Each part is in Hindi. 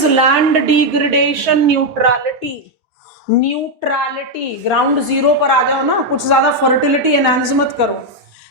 is land degradation neutrality? Neutrality, ground zero पर आ जाओ ना, कुछ ज्यादा फर्टिलिटी एनहांस मत करो.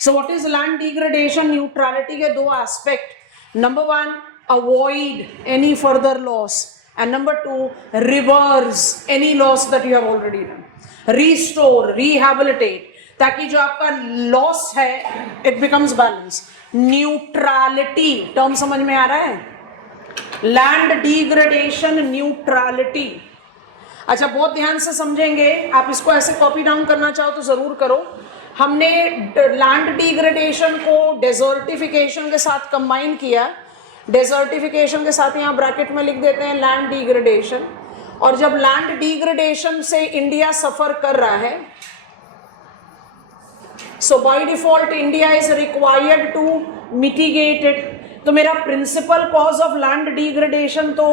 So what is land degradation neutrality के दो aspect. Number one, avoid any further loss, and number two, reverse any loss that you have already done. Restore, rehabilitate, ताकि जो आपका लॉस है it becomes balance. Neutrality term समझ में आ रहा है? Land degradation neutrality. अच्छा, बहुत ध्यान से समझेंगे. आप इसको ऐसे कॉपी डाउन करना चाहो तो जरूर करो. हमने लैंड डिग्रेडेशन को डेजर्टिफिकेशन के साथ कंबाइन किया. डेजर्टिफिकेशन के साथ यहाँ ब्रैकेट में लिख देते हैं लैंड डिग्रेडेशन. और जब लैंड डिग्रेडेशन से इंडिया सफर कर रहा है, so by default India is required to mitigate it. तो मेरा principal cause of land degradation तो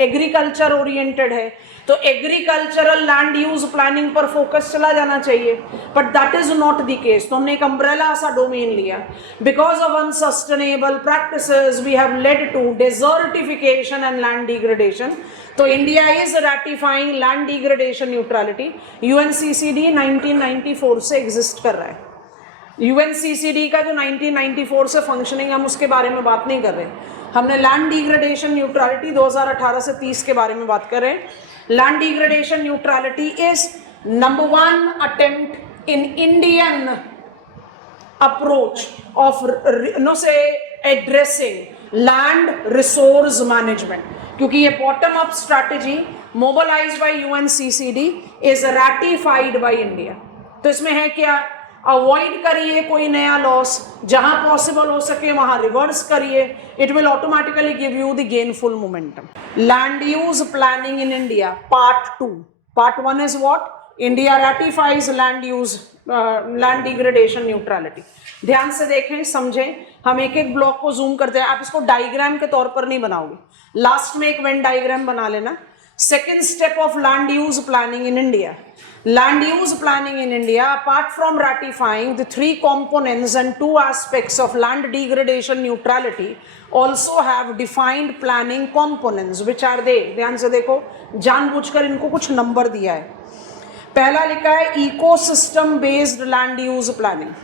एग्रीकल्चर ओरिएंटेड है, तो एग्रीकल्चरल लैंड यूज प्लानिंग पर फोकस चला जाना चाहिए. But that is not the case. तो हमने एक अम्ब्रेला सा डोमेन लिया. Because of unsustainable practices we have led to desertification and land degradation. तो India is रैटिफाइंग land degradation neutrality. UNCCD 1994 से एग्जिस्ट कर रहा है. यूएनसीसीडी का जो 1994 से फंक्शनिंग, हम उसके बारे में बात नहीं कर रहे. हमने लैंड डिग्रेडेशन न्यूट्रलिटी 2018 से 30 के बारे में बात कर रहे हैं. Land degradation neutrality is number one attempt in Indian approach of no say addressing land resource management. क्योंकि ये bottom up strategy mobilised by UNCCD is ratified by India. तो इसमें है क्या? अवॉइड करिए कोई नया लॉस, जहां पॉसिबल हो सके वहां रिवर्स करिए. It will automatically give you the gainful momentum. Land use planning in India part 2. Part 1 is what? India ratifies land use land degradation neutrality. ध्यान से देखें, समझें. हम एक एक ब्लॉक को जूम करते हैं. आप इसको डायग्राम के तौर पर नहीं बनाओगे, लास्ट में एक वेन डायग्राम बना लेना. Second step of land use planning in India. Land use planning in India, apart from ratifying the 3 components and 2 aspects of land degradation neutrality, also have defined planning components. Which are they? ध्यान से देखो, जानबूझकर इनको कुछ नंबर दिया है. पहला लिखा है ecosystem based land use planning.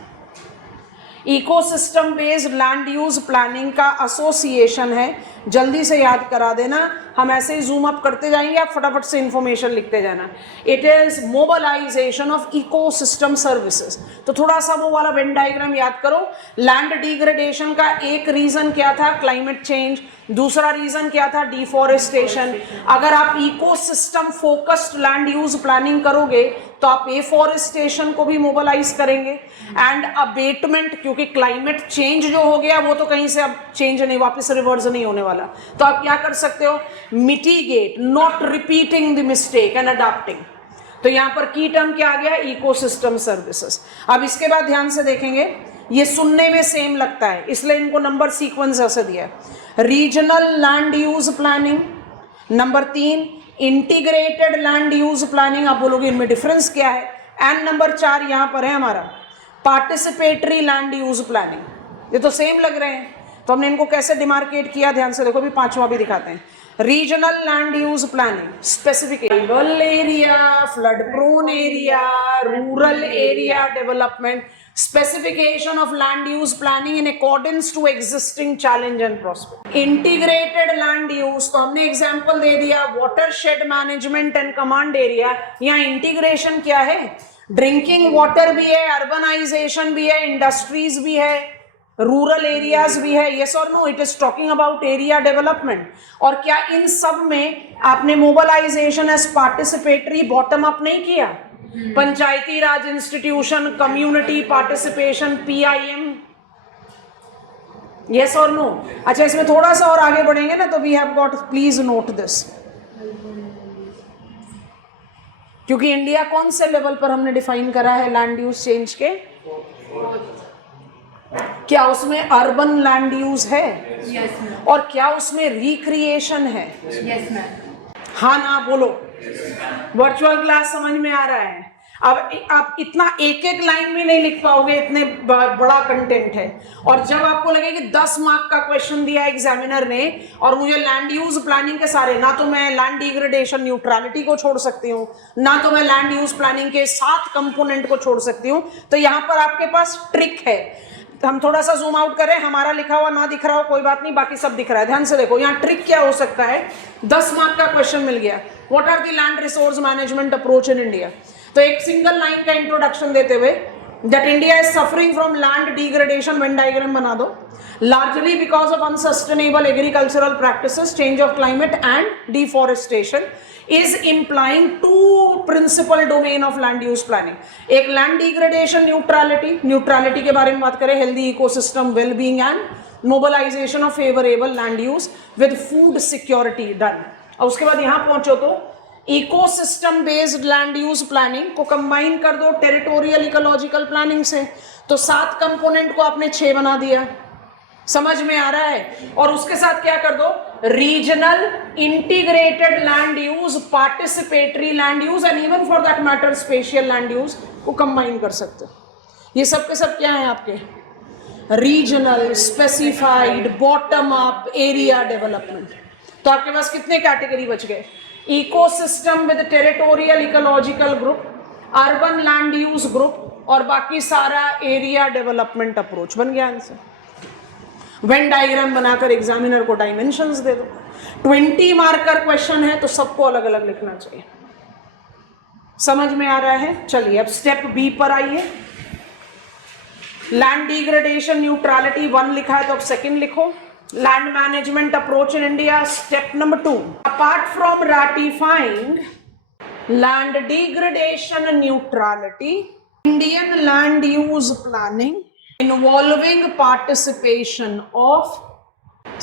Ecosystem based land use planning का एसोसिएशन है, जल्दी से याद करा देना. हम ऐसे ही जूम अप करते जाएंगे, आप फटाफट से इंफॉर्मेशन लिखते जाना. It is mobilisation of ecosystem services. तो थोड़ा सा वो वाला वेन डायग्राम याद करो. लैंड डिग्रेडेशन का एक रीजन क्या था? Climate change. दूसरा रीजन क्या था? डिफॉरेस्टेशन. अगर आप ecosystem focused land use planning करोगे तो आप एफॉरेस्टेशन को भी मोबिलाइज करेंगे एंड अबेटमेंट, क्योंकि क्लाइमेट चेंज जो हो गया वो तो कहीं से अब चेंज नहीं, वापस रिवर्स नहीं होने वाला. तो आप क्या कर सकते हो? Mitigate, not repeating the mistake and adopting. तो यहां पर की टर्म क्या आ गया? Ecosystem services. अब इसके बाद ध्यान से देखेंगे, ये सुनने में सेम लगता है इसलिए इनको नंबर सीक्वेंस ऐसे दिया है. Regional land use planning. Number 3 integrated land use planning. आप बोलोगे इनमें डिफरेंस क्या है? एंड नंबर 4 यहां पर है हमारा पार्टिसिपेटरी लैंड यूज प्लानिंग. ये तो सेम लग रहे हैं, तो हमने इनको कैसे डिमार्केट किया? ध्यान से देखो, भी 5वां भी दिखाते हैं. Regional land use planning, specific tribal area, flood prone area, rural area development, specification of land use planning in accordance to existing challenge and prospect. Integrated land use, तो हमने एग्जांपल दे दिया watershed management and command area. यहाँ इंटीग्रेशन क्या है? ड्रिंकिंग वाटर भी है, अर्बनाइजेशन भी है, इंडस्ट्रीज भी है, रूरल एरियाज भी है. यस और no? It is talking about area development. और क्या इन सब में आपने mobilisation as participatory bottom up नहीं किया? Panchayati Raj institution, community participation, PIM. Yes और नो? अच्छा, इसमें थोड़ा सा और आगे बढ़ेंगे ना, तो we have got, please note this, क्योंकि इंडिया कौन से लेवल पर हमने डिफाइन करा है लैंड यूज चेंज के? क्या उसमें अर्बन लैंड यूज है? yes, और क्या उसमें रिक्रिएशन है? yes, हाँ ना बोलो. वर्चुअल क्लास समझ में आ रहा है? अब आप इतना एक एक लाइन भी नहीं लिख पाओगे, इतने बड़ा कंटेंट है। और जब आपको लगे कि 10 मार्क का क्वेश्चन दिया एग्जामिनर ने और मुझे लैंड यूज प्लानिंग के सारे, ना तो मैं लैंड डिग्रेडेशन न्यूट्रलिटी को छोड़ सकती हूँ, ना तो मैं लैंड यूज प्लानिंग के 7 कंपोनेंट को छोड़ सकती हूँ, तो यहां पर आपके पास ट्रिक है। हम थोड़ा सा जूम आउट करें, हमारा लिखा हुआ ना दिख रहा हो कोई बात नहीं, बाकी सब दिख रहा है, ध्यान से देखो। यहाँ ट्रिक क्या हो सकता है, 10 मार्क का क्वेश्चन मिल गया, what are the land resource management approach in India. तो एक सिंगल लाइन का इंट्रोडक्शन देते हुए, that India is suffering from land degradation, Venn diagram बना दो, largely because of unsustainable agricultural practices, change of climate and deforestation, is implying two principal domain of land use planning. एक land degradation neutrality के बारे में बात करें, healthy ecosystem well-being and mobilization of favorable land use with food security done. और उसके बाद यहाँ पहुंचो तो ecosystem based land use planning को कंबाइन कर दो टेरिटोरियल इकोलॉजिकल प्लानिंग से, तो 7 कंपोनेंट को आपने 6 बना दिया, समझ में आ रहा है। और उसके साथ क्या कर दो, regional integrated land use, participatory land use and even for that matter spatial land use को कंबाइन कर सकते हो। ये सब के सब क्या है आपके, regional, specified, bottom up, area development. तो आपके पास कितने कैटेगरी बच गए, ecosystem with territorial ecological group, urban land use group और बाकी सारा एरिया डेवलपमेंट अप्रोच बन गया आंसर। वेन डायग्राम बनाकर एग्जामिनर को डायमेंशंस दे दो। 20 मार्कर क्वेश्चन है तो सबको अलग अलग लिखना चाहिए, समझ में आ रहा है। चलिए अब स्टेप बी पर आइए। लैंड डिग्रेडेशन न्यूट्रलिटी 1 लिखा है तो अब सेकंड लिखो। Land management approach in India, step number 2, apart from ratifying land degradation neutrality, Indian land use planning involving participation of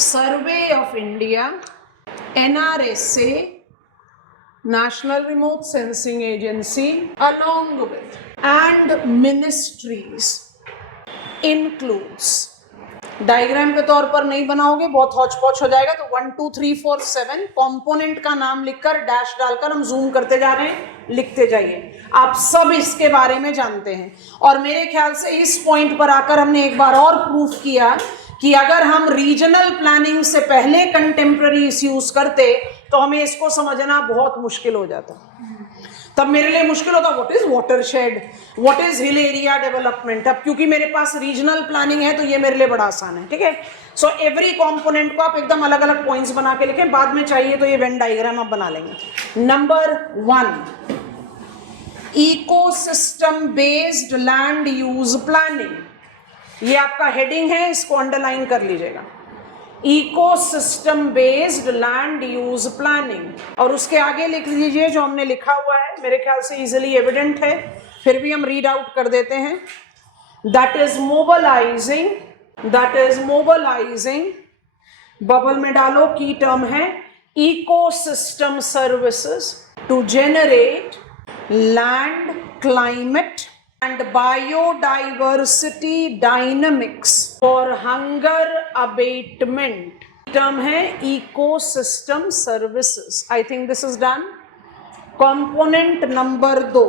Survey of India, NRSA, National Remote Sensing Agency, along with and ministries includes, diagram के तौर पर नहीं बनाओगे बहुत हौच पौच हो जाएगा, तो 1 2 3 4 7 कंपोनेंट का नाम लिखकर डैश डालकर हम जूम करते जा रहे हैं, लिखते जाइए। आप सब इसके बारे में जानते हैं और मेरे ख्याल से इस पॉइंट पर आकर हमने एक बार और प्रूफ किया कि अगर हम रीजनल प्लानिंग से पहले कंटेम्प्रेरी इश्यूज करते तो हमें इसको समझना बहुत मुश्किल हो जाता। तब मेरे लिए मुश्किल होता what is watershed, what is hill area development. अब क्योंकि मेरे पास रीजनल प्लानिंग है तो ये मेरे लिए बड़ा आसान है, ठीक है। सो एवरी कंपोनेंट को आप एकदम अलग अलग पॉइंट्स बना के लिखें, बाद में चाहिए तो ये वेन डायग्राम आप बना लेंगे। Number 1, ecosystem based land use planning, ये आपका हेडिंग है, इसको अंडरलाइन कर लीजिएगा। Ecosystem based land use planning और उसके आगे लिख लीजिए जो हमने लिखा हुआ है, मेरे ख्याल से इजीली एविडेंट है, फिर भी हम रीड आउट कर देते हैं। दैट इज मोबिलाइजिंग, बबल में डालो, की टर्म है, ecosystem services to generate land, climate and biodiversity dynamics for hunger abatement. Term है ecosystem services. I think this is done. Component number 2,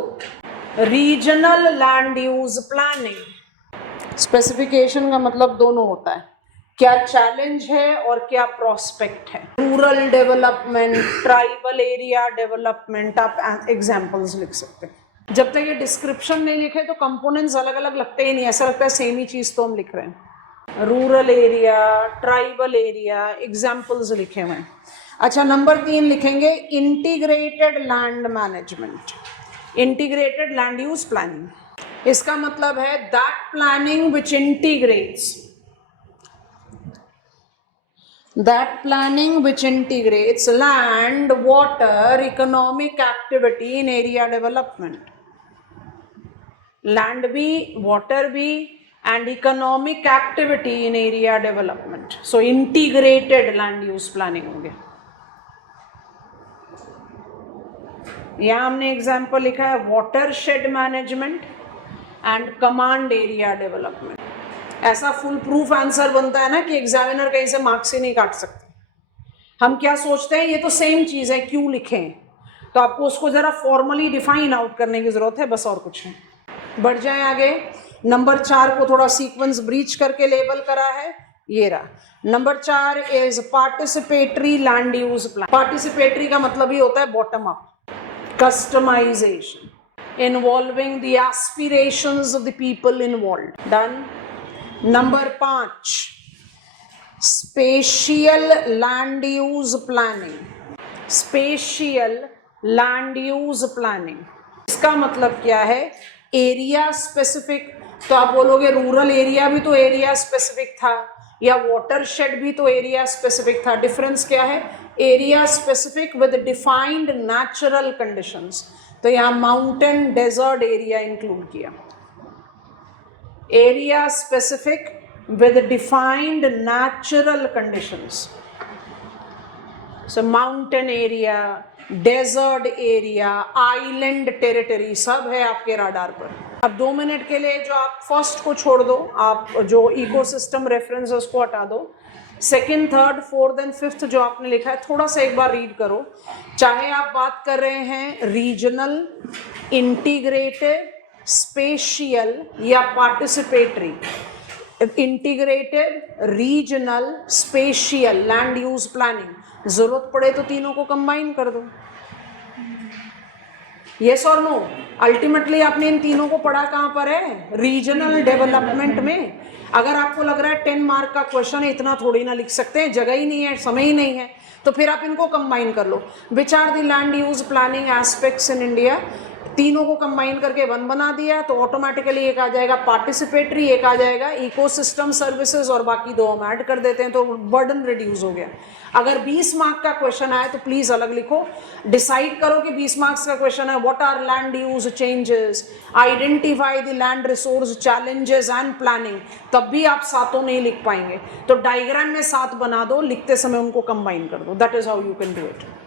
regional land use planning. Specification का मतलब दोनों होता है, क्या चैलेंज है और क्या प्रोस्पेक्ट है। Rural development, tribal area development, आप एग्जाम्पल्स लिख सकते हैं। जब तक ये डिस्क्रिप्शन नहीं लिखे तो कंपोनेंट्स अलग अलग लगते ही नहीं, ऐसा लगता है सेम ही चीज तो हम लिख रहे हैं। Rural area, tribal area, examples लिखे हुए हैं। अच्छा, नंबर 3 लिखेंगे integrated land management, integrated land use planning. इसका मतलब है that planning which integrates, that planning which integrates land, water, economic activity in area development. Land भी, water भी and economic activity in area development. So integrated land use planning हो गया। यहाँ हमने एग्जाम्पल लिखा है watershed management and command area development। ऐसा फुल प्रूफ आंसर बनता है ना कि एग्जामिनर कहीं से मार्क्स ही नहीं काट सकते। हम क्या सोचते हैं ये तो सेम चीज है, क्यों लिखें। तो आपको उसको जरा फॉर्मली डिफाइन आउट करने की जरूरत है, बस और कुछ नहीं। बढ़ जाएं आगे। नंबर 4 को थोड़ा सीक्वेंस ब्रीच करके लेबल करा है, ये रहा। Number 4 is participatory land use plan. Participatory का मतलब ही होता है bottom up, customisation involving the aspirations of the people involved. Done. Number 5 spatial land use planning. Spatial land use planning, इसका मतलब क्या है? Area specific. तो आप बोलोगे रूरल एरिया भी तो एरिया स्पेसिफिक था, या वाटरशेड भी तो एरिया स्पेसिफिक था। डिफरेंस क्या है? Area specific with defined natural conditions. तो यहां माउंटेन डेजर्ट एरिया इंक्लूड किया। Area specific with defined natural conditions. So mountain area, desert area, island territory सब है आपके राडार पर। अब 2 मिनट के लिए जो आप फर्स्ट को छोड़ दो, आप जो इकोसिस्टम रेफरेंस है उसको हटा दो। Second, third, fourth and fifth जो आपने लिखा है थोड़ा सा एक बार रीड करो। चाहे आप बात कर रहे हैं रीजनल, इंटीग्रेटेड, स्पेशियल या participatory, integrated, regional, spatial land use planning, जरूरत पड़े तो तीनों को कंबाइन कर दो। यस और नो? अल्टीमेटली आपने इन तीनों को पढ़ा कहां पर है? रीजनल डेवलपमेंट में। अगर आपको लग रहा है 10 मार्क का क्वेश्चन है, इतना थोड़ी ना लिख सकते हैं, जगह ही नहीं है, समय ही नहीं है, तो फिर आप इनको कंबाइन कर लो। Which are the land use planning aspects in India? तीनों को कंबाइन करके 1 बना दिया तो ऑटोमेटिकली एक आ जाएगा पार्टिसिपेटरी, एक आ जाएगा इकोसिस्टम सर्विसेज, और बाकी 2 हम ऐड कर देते हैं तो बर्डन रिड्यूस हो गया। अगर 20 मार्क का क्वेश्चन आए तो प्लीज अलग लिखो। डिसाइड करो कि 20 मार्क्स का क्वेश्चन है, what are land use changes, identify the land resource challenges and planning. तब भी आप 7 नहीं लिख पाएंगे, तो डायग्राम में 7 बना दो, लिखते समय उनको कंबाइन कर दो। That is how you can do it.